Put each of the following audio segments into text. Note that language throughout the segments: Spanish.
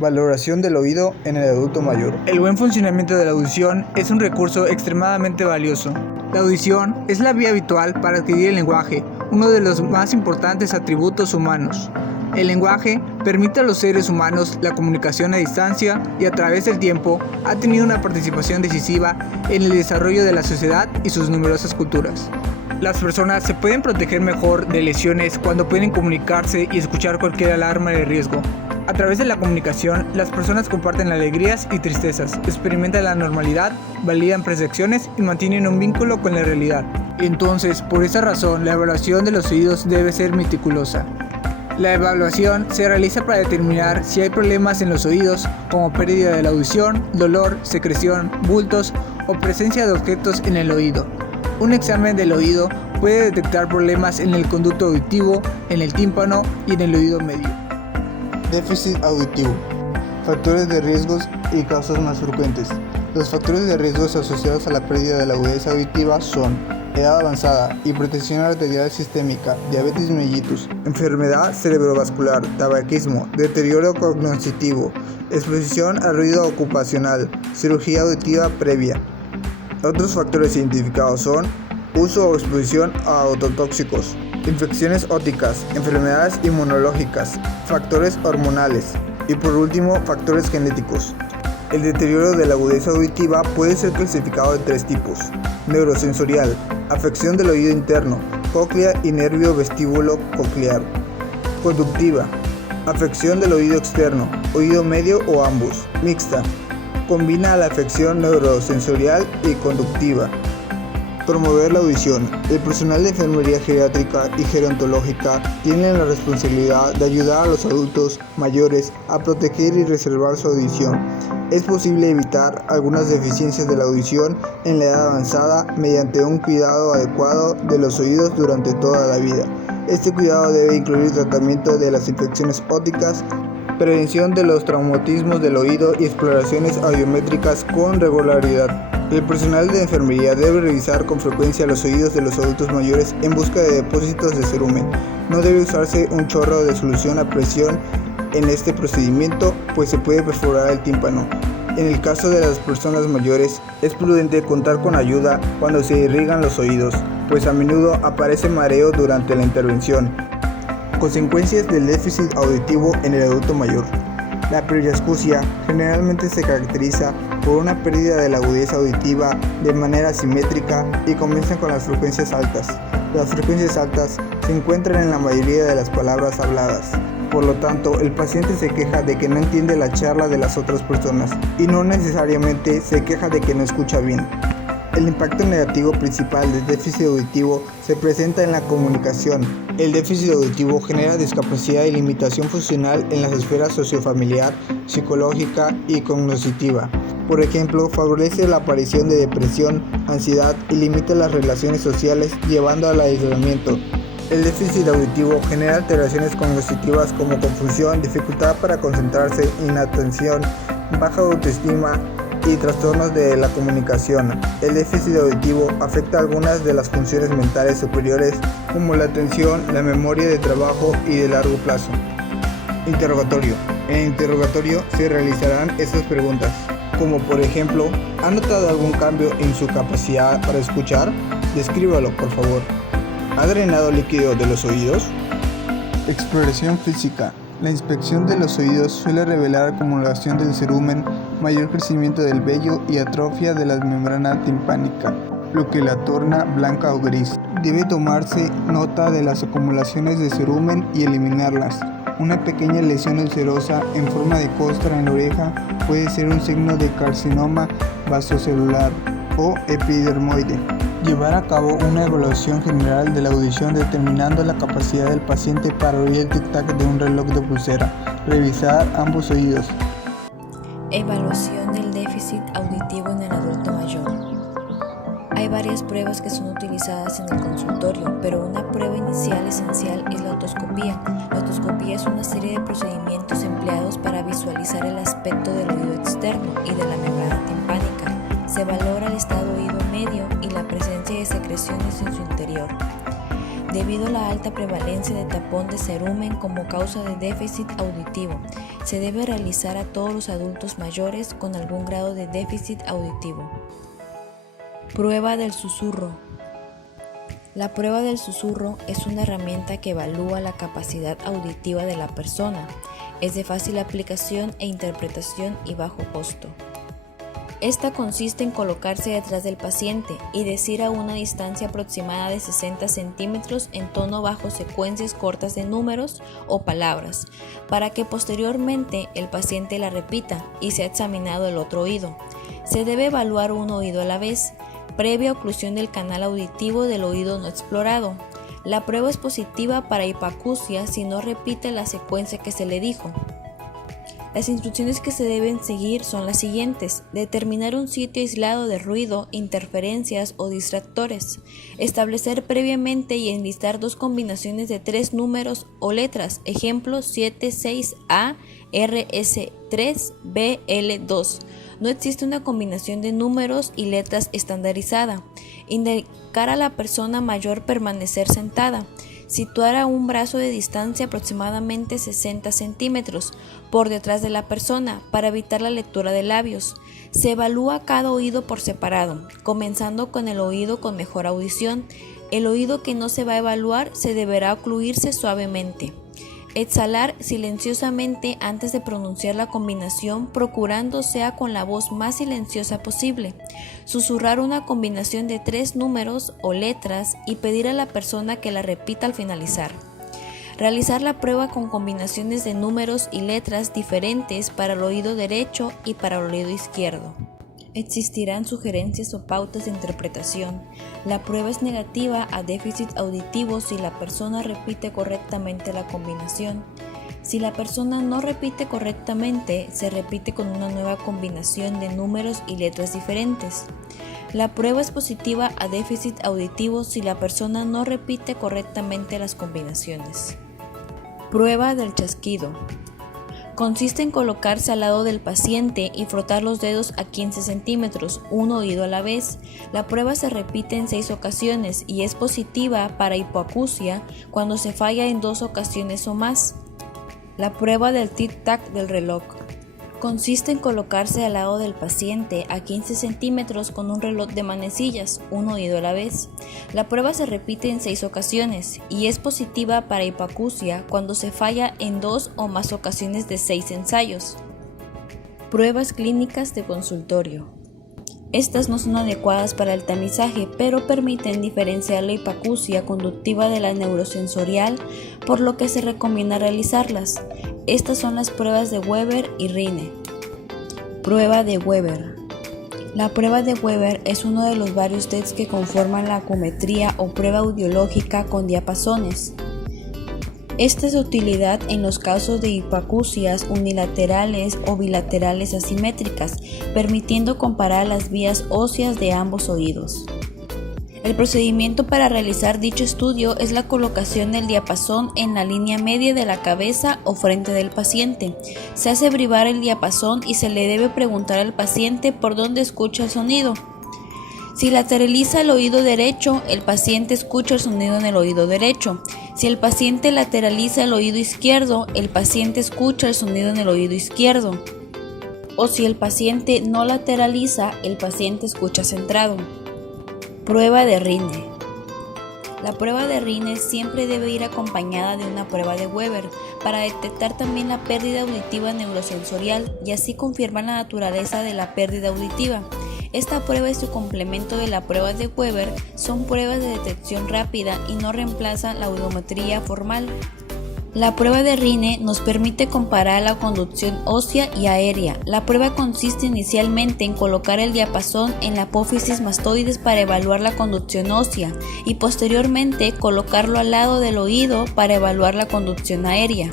Valoración del oído en el adulto mayor. El buen funcionamiento de la audición es un recurso extremadamente valioso. La audición es la vía habitual para adquirir el lenguaje, uno de los más importantes atributos humanos. El lenguaje permite a los seres humanos la comunicación a distancia y a través del tiempo ha tenido una participación decisiva en el desarrollo de la sociedad y sus numerosas culturas. Las personas se pueden proteger mejor de lesiones cuando pueden comunicarse y escuchar cualquier alarma de riesgo. A través de la comunicación, las personas comparten alegrías y tristezas, experimentan la normalidad, validan percepciones y mantienen un vínculo con la realidad. Entonces, por esa razón, la evaluación de los oídos debe ser meticulosa. La evaluación se realiza para determinar si hay problemas en los oídos, como pérdida de la audición, dolor, secreción, bultos o presencia de objetos en el oído. Un examen del oído puede detectar problemas en el conducto auditivo, en el tímpano y en el oído medio. Déficit auditivo. Factores de riesgos y causas más frecuentes. Los factores de riesgos asociados a la pérdida de la agudeza auditiva son edad avanzada, hipertensión arterial sistémica, diabetes mellitus, enfermedad cerebrovascular, tabaquismo, deterioro cognitivo, exposición al ruido ocupacional, cirugía auditiva previa. Otros factores identificados son uso o exposición a ototóxicos, infecciones ópticas, enfermedades inmunológicas, factores hormonales y por último factores genéticos. El deterioro de la agudeza auditiva puede ser clasificado en tres tipos: neurosensorial, afección del oído interno, cóclea y nervio vestíbulo coclear; conductiva, afección del oído externo, oído medio o ambos; mixta, combina la afección neurosensorial y conductiva. Promover la audición. El personal de enfermería geriátrica y gerontológica tiene la responsabilidad de ayudar a los adultos mayores a proteger y preservar su audición. Es posible evitar algunas deficiencias de la audición en la edad avanzada mediante un cuidado adecuado de los oídos durante toda la vida. Este cuidado debe incluir tratamiento de las infecciones ópticas, prevención de los traumatismos del oído y exploraciones audiométricas con regularidad. El personal de enfermería debe revisar con frecuencia los oídos de los adultos mayores en busca de depósitos de cerumen. No debe usarse un chorro de solución a presión en este procedimiento, pues se puede perforar el tímpano. En el caso de las personas mayores, es prudente contar con ayuda cuando se irrigan los oídos, pues a menudo aparece mareo durante la intervención. Consecuencias del déficit auditivo en el adulto mayor. La presbioscusia generalmente se caracteriza por una pérdida de la agudeza auditiva de manera simétrica y comienza con las frecuencias altas. Las frecuencias altas se encuentran en la mayoría de las palabras habladas. Por lo tanto, el paciente se queja de que no entiende la charla de las otras personas y no necesariamente se queja de que no escucha bien. El impacto negativo principal del déficit auditivo se presenta en la comunicación. El déficit auditivo genera discapacidad y limitación funcional en las esferas sociofamiliar, psicológica y cognitiva. Por ejemplo, favorece la aparición de depresión, ansiedad y limita las relaciones sociales, llevando al aislamiento. El déficit auditivo genera alteraciones cognitivas como confusión, dificultad para concentrarse, inatención, baja autoestima y trastornos de la comunicación. El déficit auditivo afecta algunas de las funciones mentales superiores como la atención, la memoria de trabajo y de largo plazo. Interrogatorio. En el interrogatorio se realizarán estas preguntas, como por ejemplo, ¿ha notado algún cambio en su capacidad para escuchar? Descríbalo, por favor. ¿Ha drenado líquido de los oídos? Exploración física. La inspección de los oídos suele revelar acumulación del cerumen, mayor crecimiento del vello y atrofia de la membrana timpánica, lo que la torna blanca o gris. Debe tomarse nota de las acumulaciones de cerumen y eliminarlas. Una pequeña lesión ulcerosa en forma de costra en la oreja puede ser un signo de carcinoma vasocelular o epidermoide. Llevar a cabo una evaluación general de la audición determinando la capacidad del paciente para oír el tic-tac de un reloj de pulsera. Revisar ambos oídos. Evaluación del déficit auditivo en el adulto mayor. Hay varias pruebas que son utilizadas en el consultorio, pero una prueba inicial esencial es la otoscopía. La otoscopía es una serie de procedimientos empleados para visualizar el aspecto del oído externo y de la membrana timpánica. Se valora el estado oído medio y la presencia de secreciones en su interior. debido a la alta prevalencia de tapón de cerumen como causa de déficit auditivo. Se debe realizar a todos los adultos mayores con algún grado de déficit auditivo. Prueba del susurro. La prueba del susurro es una herramienta que evalúa la capacidad auditiva de la persona. Es de fácil aplicación e interpretación y bajo costo. Esta consiste en colocarse detrás del paciente y decir a una distancia aproximada de 60 centímetros en tono bajo secuencias cortas de números o palabras, para que posteriormente el paciente la repita y sea examinado el otro oído. Se debe evaluar un oído a la vez, previa oclusión del canal auditivo del oído no explorado. La prueba es positiva para hipoacusia si no repite la secuencia que se le dijo. Las instrucciones que se deben seguir son las siguientes: determinar un sitio aislado de ruido, interferencias o distractores, establecer previamente y enlistar 2 combinaciones de 3 números o letras, ejemplo 76A, RS3, BL2. No existe una combinación de números y letras estandarizada. Indicar a la persona mayor permanecer sentada. Situar a un brazo de distancia aproximadamente 60 centímetros por detrás de la persona para evitar la lectura de labios. Se evalúa cada oído por separado, comenzando con el oído con mejor audición. El oído que no se va a evaluar se deberá ocluirse suavemente. Exhalar silenciosamente antes de pronunciar la combinación, procurando sea con la voz más silenciosa posible. Susurrar una combinación de 3 números o letras y pedir a la persona que la repita al finalizar. Realizar la prueba con combinaciones de números y letras diferentes para el oído derecho y para el oído izquierdo. Existirán sugerencias o pautas de interpretación. La prueba es negativa a déficit auditivo si la persona repite correctamente la combinación. Si la persona no repite correctamente, se repite con una nueva combinación de números y letras diferentes. La prueba es positiva a déficit auditivo si la persona no repite correctamente las combinaciones. Prueba del chasquido. Consiste en colocarse al lado del paciente y frotar los dedos a 15 centímetros, un oído a la vez. La prueba se repite en 6 ocasiones y es positiva para hipoacusia cuando se falla en 2 ocasiones o más. La prueba del tic-tac del reloj. Consiste en colocarse al lado del paciente a 15 centímetros con un reloj de manecillas, un oído a la vez. La prueba se repite en 6 ocasiones y es positiva para hipoacusia cuando se falla en 2 o más ocasiones de 6 ensayos. Pruebas clínicas de consultorio. Estas no son adecuadas para el tamizaje, pero permiten diferenciar la hipoacusia conductiva de la neurosensorial, por lo que se recomienda realizarlas. Estas son las pruebas de Weber y Rhine. Prueba de Weber. La prueba de Weber es uno de los varios tests que conforman la acumetría o prueba audiológica con diapasones. Esta es de utilidad en los casos de hipoacusias unilaterales o bilaterales asimétricas, permitiendo comparar las vías óseas de ambos oídos. El procedimiento para realizar dicho estudio es la colocación del diapasón en la línea media de la cabeza o frente del paciente. Se hace vibrar el diapasón y se le debe preguntar al paciente por dónde escucha el sonido. Si lateraliza el oído derecho, el paciente escucha el sonido en el oído derecho. Si el paciente lateraliza el oído izquierdo, el paciente escucha el sonido en el oído izquierdo. O si el paciente no lateraliza, el paciente escucha centrado. Prueba de Rhine. La prueba de Rhine siempre debe ir acompañada de una prueba de Weber para detectar también la pérdida auditiva neurosensorial y así confirmar la naturaleza de la pérdida auditiva. Esta prueba y su complemento de la prueba de Weber son pruebas de detección rápida y no reemplazan la audiometría formal. La prueba de Rhine nos permite comparar la conducción ósea y aérea. La prueba consiste inicialmente en colocar el diapasón en la apófisis mastoides para evaluar la conducción ósea y posteriormente colocarlo al lado del oído para evaluar la conducción aérea.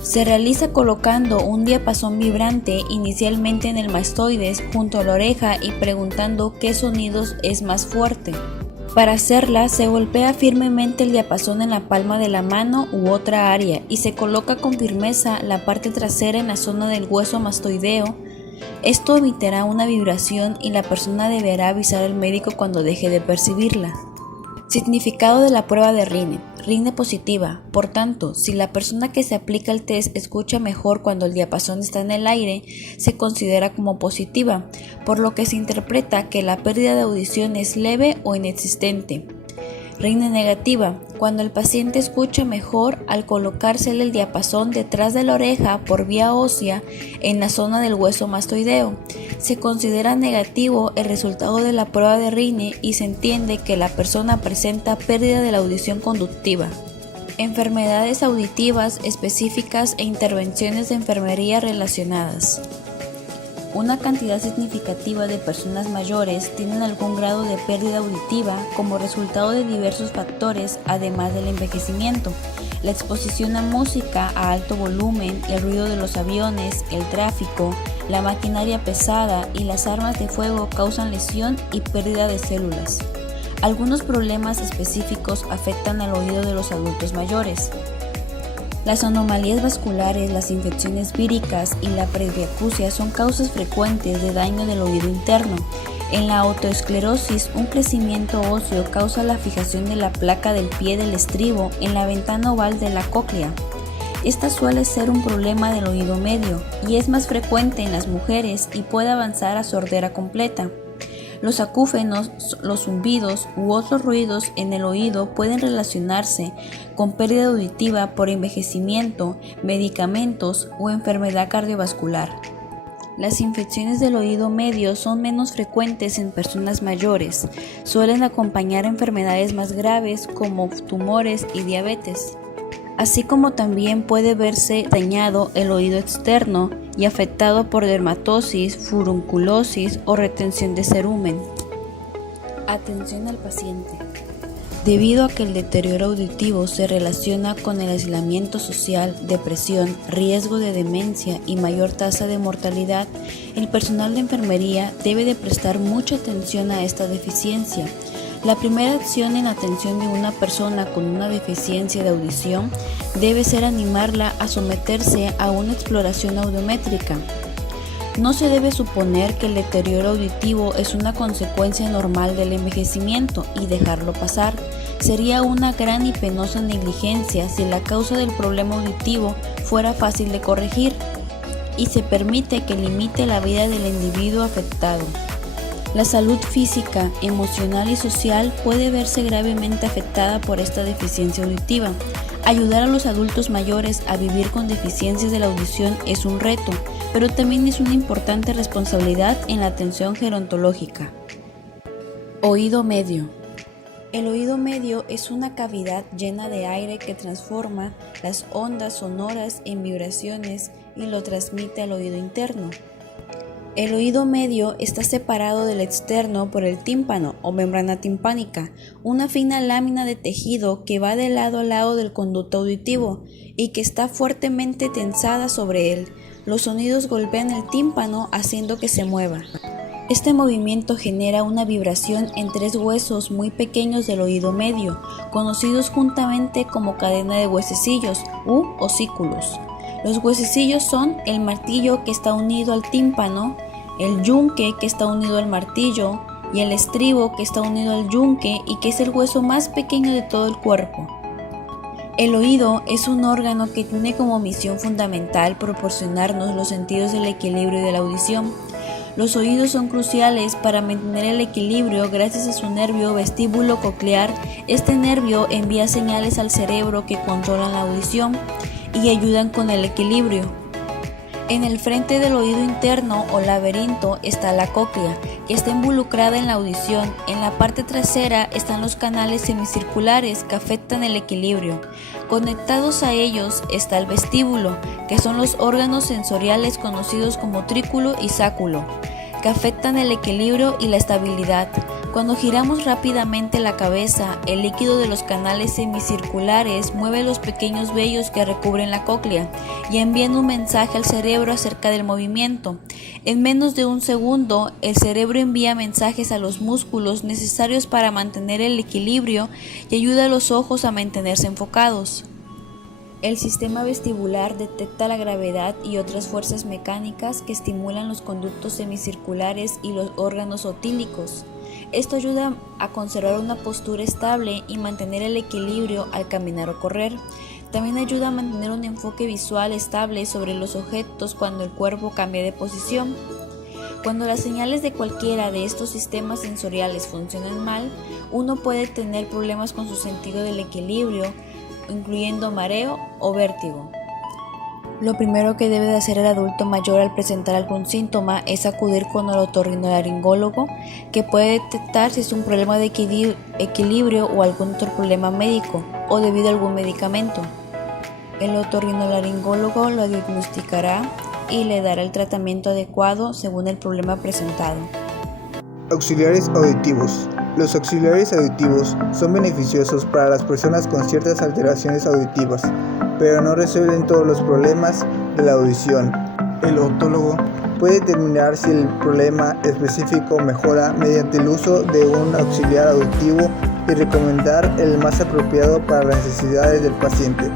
Se realiza colocando un diapasón vibrante inicialmente en el mastoides junto a la oreja y preguntando qué sonidos es más fuerte. Para hacerla, se golpea firmemente el diapasón en la palma de la mano u otra área y se coloca con firmeza la parte trasera en la zona del hueso mastoideo. Esto emitirá una vibración y la persona deberá avisar al médico cuando deje de percibirla. Significado de la prueba de Rine. Rine positiva. Por tanto, si la persona que se aplica el test escucha mejor cuando el diapasón está en el aire, se considera como positiva, por lo que se interpreta que la pérdida de audición es leve o inexistente. Rine negativa. Cuando el paciente escucha mejor al colocársele el diapasón detrás de la oreja por vía ósea en la zona del hueso mastoideo. Se considera negativo el resultado de la prueba de Rine y se entiende que la persona presenta pérdida de la audición conductiva. Enfermedades auditivas específicas e intervenciones de enfermería relacionadas. Una cantidad significativa de personas mayores tienen algún grado de pérdida auditiva como resultado de diversos factores, además del envejecimiento. La exposición a música a alto volumen, el ruido de los aviones, el tráfico, la maquinaria pesada y las armas de fuego causan lesión y pérdida de células. Algunos problemas específicos afectan al oído de los adultos mayores. Las anomalías vasculares, las infecciones víricas y la presbiacusia son causas frecuentes de daño del oído interno. En la otoesclerosis, un crecimiento óseo causa la fijación de la placa del pie del estribo en la ventana oval de la cóclea. Esta suele ser un problema del oído medio y es más frecuente en las mujeres y puede avanzar a sordera completa. Los acúfenos, los zumbidos u otros ruidos en el oído pueden relacionarse con pérdida auditiva por envejecimiento, medicamentos o enfermedad cardiovascular. Las infecciones del oído medio son menos frecuentes en personas mayores, suelen acompañar enfermedades más graves como tumores y diabetes, así como también puede verse dañado el oído externo y afectado por dermatosis, furunculosis o retención de cerumen. Atención al paciente. Debido a que el deterioro auditivo se relaciona con el aislamiento social, depresión, riesgo de demencia y mayor tasa de mortalidad, el personal de enfermería debe de prestar mucha atención a esta deficiencia. La primera acción en atención de una persona con una deficiencia de audición debe ser animarla a someterse a una exploración audiométrica. No se debe suponer que el deterioro auditivo es una consecuencia normal del envejecimiento y dejarlo pasar. Sería una gran y penosa negligencia si la causa del problema auditivo fuera fácil de corregir y se permite que limite la vida del individuo afectado. La salud física, emocional y social puede verse gravemente afectada por esta deficiencia auditiva. Ayudar a los adultos mayores a vivir con deficiencias de la audición es un reto, pero también es una importante responsabilidad en la atención gerontológica. Oído medio. El oído medio es una cavidad llena de aire que transforma las ondas sonoras en vibraciones y lo transmite al oído interno. El oído medio está separado del externo por el tímpano o membrana timpánica, una fina lámina de tejido que va de lado a lado del conducto auditivo y que está fuertemente tensada sobre él. Los sonidos golpean el tímpano haciendo que se mueva. Este movimiento genera una vibración en tres huesos muy pequeños del oído medio, conocidos juntamente como cadena de huesecillos u osículos. Los huesecillos son el martillo que está unido al tímpano, el yunque que está unido al martillo y el estribo que está unido al yunque y que es el hueso más pequeño de todo el cuerpo. El oído es un órgano que tiene como misión fundamental proporcionarnos los sentidos del equilibrio y de la audición. Los oídos son cruciales para mantener el equilibrio gracias a su nervio vestíbulo coclear. Este nervio envía señales al cerebro que controlan la audición y ayudan con el equilibrio. En el frente del oído interno o laberinto está la cóclea, que está involucrada en la audición. En la parte trasera están los canales semicirculares que afectan el equilibrio. Conectados a ellos está el vestíbulo, que son los órganos sensoriales conocidos como trículo y sáculo, que afectan el equilibrio y la estabilidad. Cuando giramos rápidamente la cabeza, el líquido de los canales semicirculares mueve los pequeños vellos que recubren la cóclea y envían un mensaje al cerebro acerca del movimiento. En menos de un segundo, el cerebro envía mensajes a los músculos necesarios para mantener el equilibrio y ayuda a los ojos a mantenerse enfocados. El sistema vestibular detecta la gravedad y otras fuerzas mecánicas que estimulan los conductos semicirculares y los órganos otílicos. Esto ayuda a conservar una postura estable y mantener el equilibrio al caminar o correr. También ayuda a mantener un enfoque visual estable sobre los objetos cuando el cuerpo cambia de posición. Cuando las señales de cualquiera de estos sistemas sensoriales funcionan mal, uno puede tener problemas con su sentido del equilibrio, incluyendo mareo o vértigo. Lo primero que debe de hacer el adulto mayor al presentar algún síntoma es acudir con el otorrinolaringólogo, que puede detectar si es un problema de equilibrio o algún otro problema médico o debido a algún medicamento. El otorrinolaringólogo lo diagnosticará y le dará el tratamiento adecuado según el problema presentado. Auxiliares auditivos. Los auxiliares auditivos son beneficiosos para las personas con ciertas alteraciones auditivas, pero no resuelven todos los problemas de la audición. El odontólogo puede determinar si el problema específico mejora mediante el uso de un auxiliar auditivo y recomendar el más apropiado para las necesidades del paciente.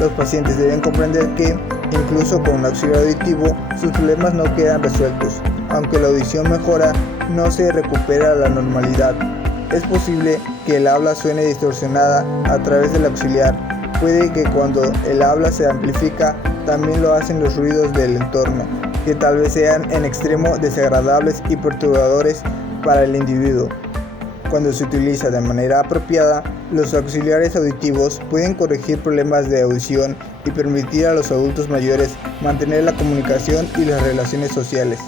Los pacientes deben comprender que, incluso con un auxiliar auditivo, sus problemas no quedan resueltos. Aunque la audición mejora, no se recupera la normalidad. Es posible que el habla suene distorsionada a través del auxiliar. Puede que cuando el habla se amplifica, también lo hacen los ruidos del entorno, que tal vez sean en extremo desagradables y perturbadores para el individuo. Cuando se utiliza de manera apropiada, los auxiliares auditivos pueden corregir problemas de audición y permitir a los adultos mayores mantener la comunicación y las relaciones sociales.